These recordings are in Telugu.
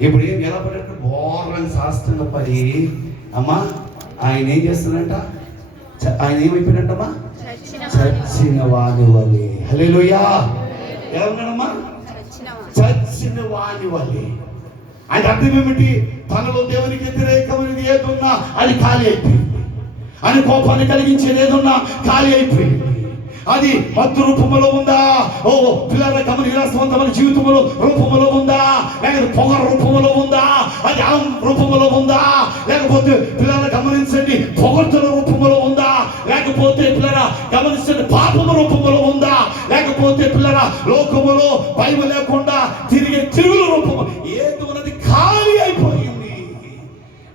ఇప్పుడు ఏం ఎలా పడ్డాడు? ఘోరంగా శాస్త్రంగా పడి అమ్మా ఆయన ఏం చేస్తున్నాడంట? ఆయన ఏమైపోయినట్టమ్మా? చచ్చిన వాని వలె. హల్లెలూయా. ఎలా ఉన్నాడమ్మా? చచ్చిన వాని వలె. ఆయన అర్థం ఏమిటి? తనలో దేవునికి వ్యతిరేకమైనది ఏదున్నా అది ఖాళీ అయిపోయింది. అని కోపాన్ని కలిగించేది ఏదున్నా ఖాళీ అయిపోయింది. అది మత్తు రూపంలో ఉందా? ఓ పిల్లల గమని విలాసవంతమైన జీవితంలో రూపంలో ఉందా? లేకపోతే పొగర రూపంలో ఉందా? అది ఆం రూపంలో ఉందా? లేకపోతే పిల్లల గమనించండి పొగడ్తల రూపంలో ఉందా? లేకపోతే పిల్లల గమనించండి పాపము రూపంలో ఉందా? లేకపోతే పిల్లల లోకములో భయం లేకుండా తిరిగే తిరుగుల రూపము ఏది ఉన్నది ఖాళీ అయిపోయింది.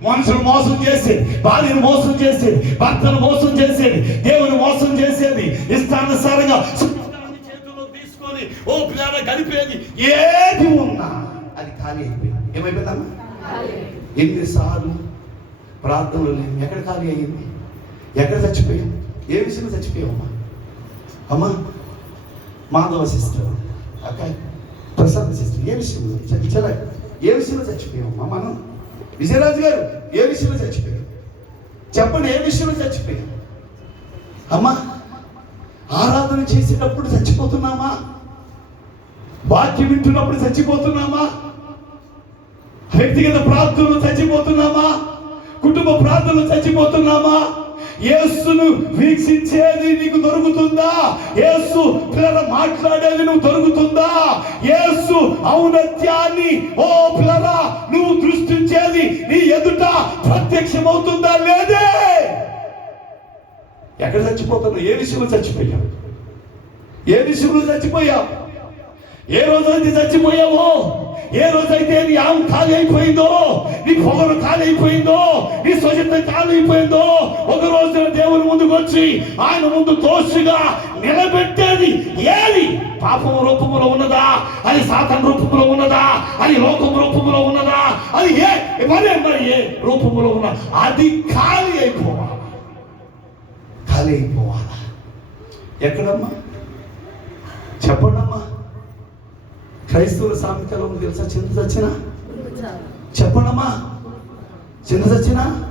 మనుషులు మోసం చేసేది, భార్యను మోసం చేసేది, భర్తను మోసం చేసేది, దేవుని మోసం చేసేది, ఇష్టానుసారంగా చేతుల్లో తీసుకొని ఓ పిల్లల గడిపేది ఏది ఉన్నా అది ఖాళీ అయిపోయింది. ఏమైపోయిందమ్మా? ఎన్నిసార్లు ప్రార్థనలు లేవు. ఎక్కడ ఖాళీ అయ్యింది? ఎక్కడ చచ్చిపోయాం? ఏ విషయంలో చచ్చిపోయామమ్మా? అమ్మా మాధవ సిస్టర్, అక్క ప్రశాంత్ సిస్టర్, ఏ విషయంలో ఏ విషయంలో చచ్చిపోయామమ్మా మనం? విజయరాజు గారు ఏ విషయంలో చచ్చిపోయారు? చెప్పండి, ఏ విషయంలో చచ్చిపోయారు? అమ్మా ఆరాధన చేసేటప్పుడు చచ్చిపోతున్నామా? వాక్యం వింటున్నప్పుడు చచ్చిపోతున్నామా? వ్యక్తిగత ప్రార్థనలు చచ్చిపోతున్నామా? కుటుంబ ప్రార్థనలు చచ్చిపోతున్నామా? యేసును వీక్షించేది నీకు దొరుకుతుందా? యేసు పిల్లల మాట్లాడేది నువ్వు దొరుకుతుందా? యేసు ఔన్నత్యాన్ని ఓ పిల్లల నువ్వు దృష్టించేది నీ ఎదుట ప్రత్యక్షమవుతుందా? లేదే. ఎక్కడ చచ్చిపోతున్నావు? ఏ విషయంలో చచ్చిపోయావు? ఏ విషయంలో చచ్చిపోయావు? ఏ రోజైతే చచ్చిపోయావో, ఏ రోజైతే నీ ఆమె ఖాళీ అయిపోయిందో, నీ పొగరు ఖాళీ అయిపోయిందో, నీ స్వచ్ఛత ఖాళీ అయిపోయిందో, ఒక రోజు దేవుని ముందుకు వచ్చి ఆయన ముందు దోషిగా నిలబెట్టేది ఏది? పాపం రూపంలో ఉన్నదా? అది సాతాను రూపంలో ఉన్నదా? అది లోకం రూపంలో ఉన్నదా? అది మరి ఏ రూపంలో ఉన్నా అది ఖాళీ అయిపోవాలి. ఖాళీ అయిపోవాలా? ఎక్కడమ్మా? చెప్పండమ్మా. క్రైస్తవుల సామెతలో తెలుసా? చింత చచ్చినా చెప్పండమ్మా, చింత చచ్చినా